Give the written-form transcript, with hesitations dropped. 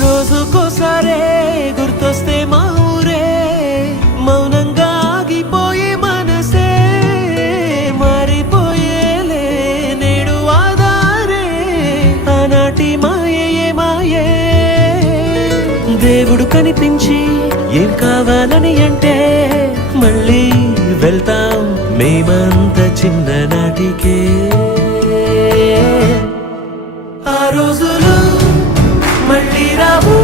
రోజుకోసారే గుర్తొస్తే మా ఊరే మౌనంగా ఆగిపోయే మనసే మారిపోయేలే నేడు ఆధారే ఆనాటి మాయే మాయే దేవుడు కనిపించి ఏం కావాలని అంటే మళ్ళీ వెళ్తాం మేమంత చిన్ననాటికే ఆ రోజులు మళ్ళీ రావు